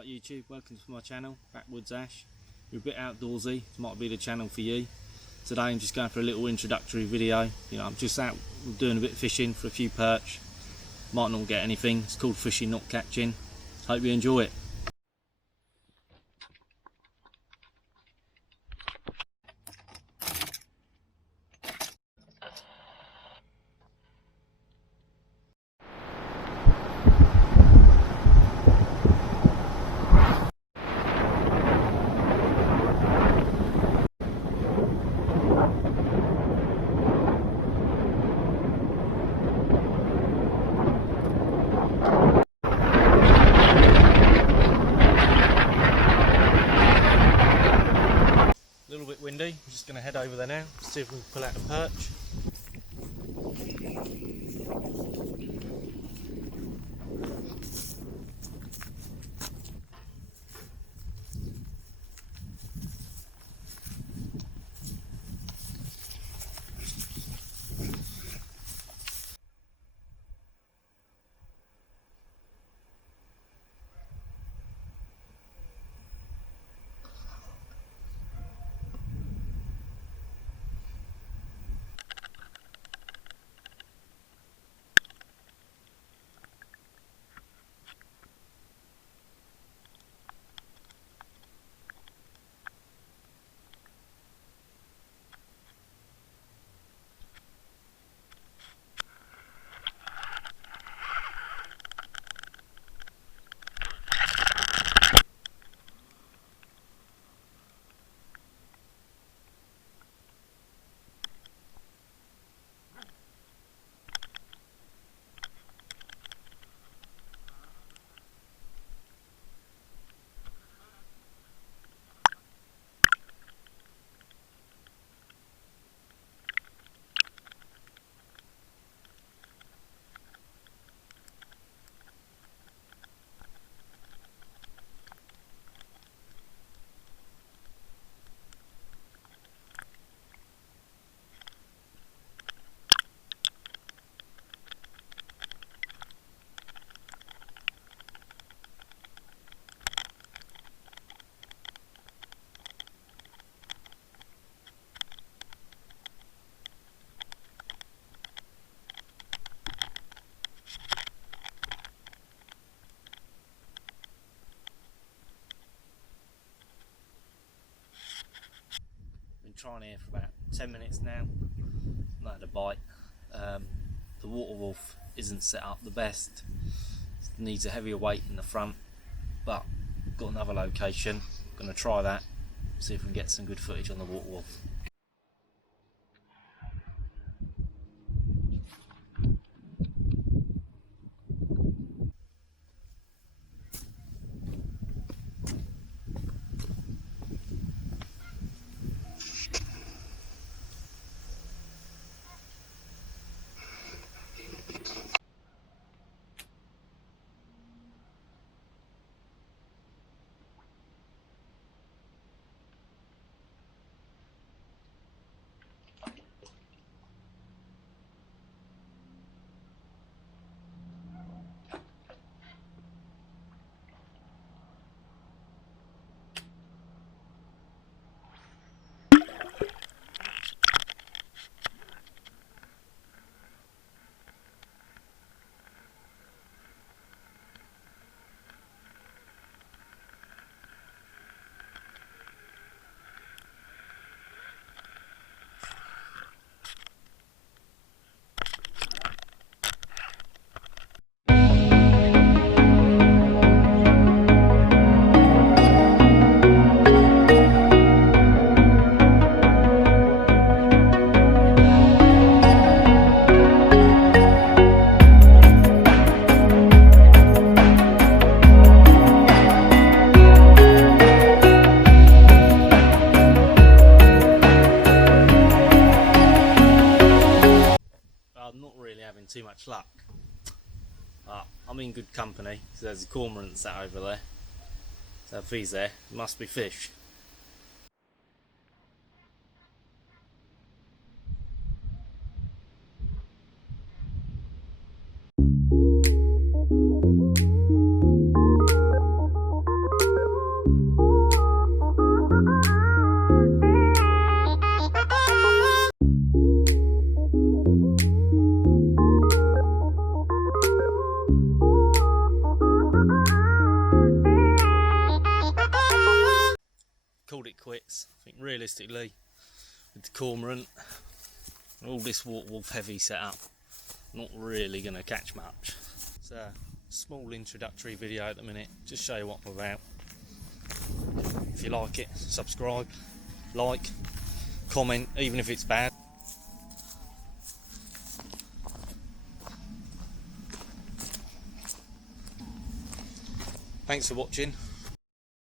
Right YouTube, welcome to my channel, Backwoods Ash. You're a bit outdoorsy, this might be the channel for you. Today I'm just going for a little introductory video. I'm just out doing a bit of fishing for a few perch. Might not get anything, it's called fishing not catching. Hope you enjoy it. A little bit windy, I'm just going to head over there now, see if we can pull out the perch. Trying here for about 10 minutes now. Not had a bite. The Waterwolf isn't set up the best. It needs a heavier weight in the front, but got another location. Gonna try that, see if we can get some good footage on the Waterwolf. Too much luck, but I'm in good company because there's a cormorant sat over there, so if he's there, it must be fish. quits. I think realistically, with the cormorant and all this Waterwolf heavy setup, not really going to catch much. It's a small introductory video at the minute, just show you what I'm about. If you like it, subscribe, like, comment, even if it's bad. Thanks for watching.